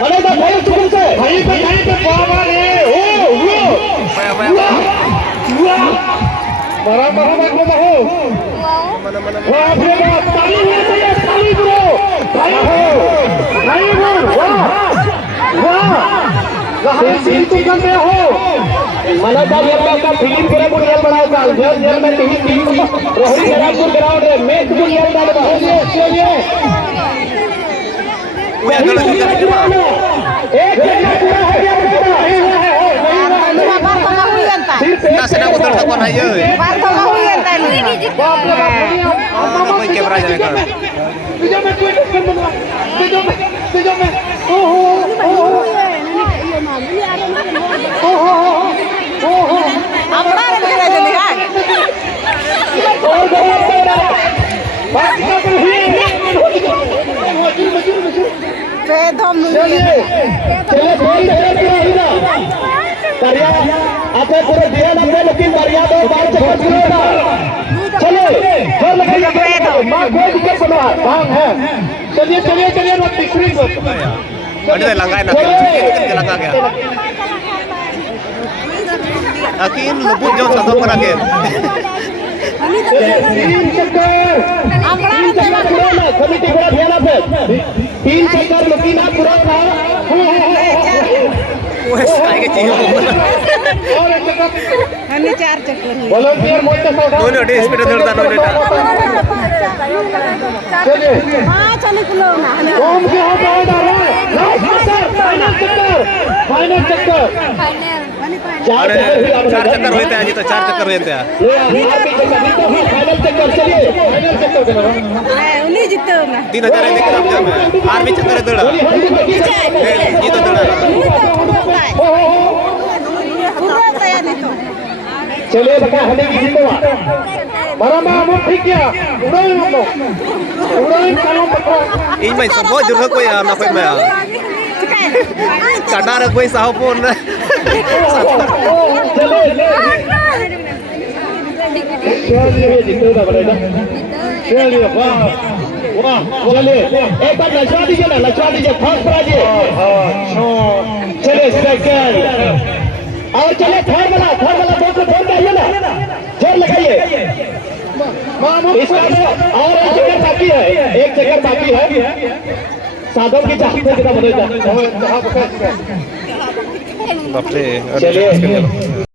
मनोज भाई तुम से भाई पे बाबा रे ओ मरा बाबा हो वाह रे वाह ताली हो गई ताली ब्रो भाई हो वाह वाह सीन तुम करते हो मनोज भाई का फिल्म पूरा बुनिया बनाओ काल जेल में टीम रोहित राजपुर ग्राउंड रे मैच बुनिया डाल चलिए एक जगह पूरा हो गया Nasi nak utar takon aja. Bato ka huyan tayo. Koy camera aja mereka. Amra rin ka na dyan. Pedom चलिए दरिया आपने पूरे दिया ना लेकिन दरिया दो बार चक्कर चलेगा चलो जोर लगाइए मां कोई दिक्कत बना भाग है चलिए चलिए चलिए ना तीसरी को Ada langkai nak kita langkai ya. Akin lubuk jauh satu per akin. तीन चक्कर कमेटी को ध्यान से तीन चक्कर लेकिन आप पूरा था Wes kayak kecil. और एक चक्कर Ano 4 चक्कर वॉलंटियर मोटे से उठा Nono deh sepeda dulu nono dah. चलिए हां चले किलो ना ओम के हाथ आए डालो फाइनल चक्कर Ada 4 चक्कर हुए थे आज तो 4 चक्कर हुए थे. फाइनल चक्कर चलिए फाइनल चक्कर उन्हीं जीतो ना 3000 yang dikira jam. Army चक्कर itu dah. Itu dah. पूरा तैयार नहीं तो चलिए बता हमें की जीतवा मारा मामू ठीक क्या उड़ाई काम पकड़ Ini main semua jurus ko ya nak main ya. Kadar ko sahau pun. चलिए जीतेगा बड़ेगा चलिए वाह वाह चलिए एक बार नचवा दीजिए ना नचवा दीजिए फास्ट कराइए चलिए सेकंड और चलिए थर्ड वाला बहुत फोन आइए ना जोर लगाइए इसका और एक चक्कर बाकी है साधव की चाहते कितना बनेगा Bapak, चलिए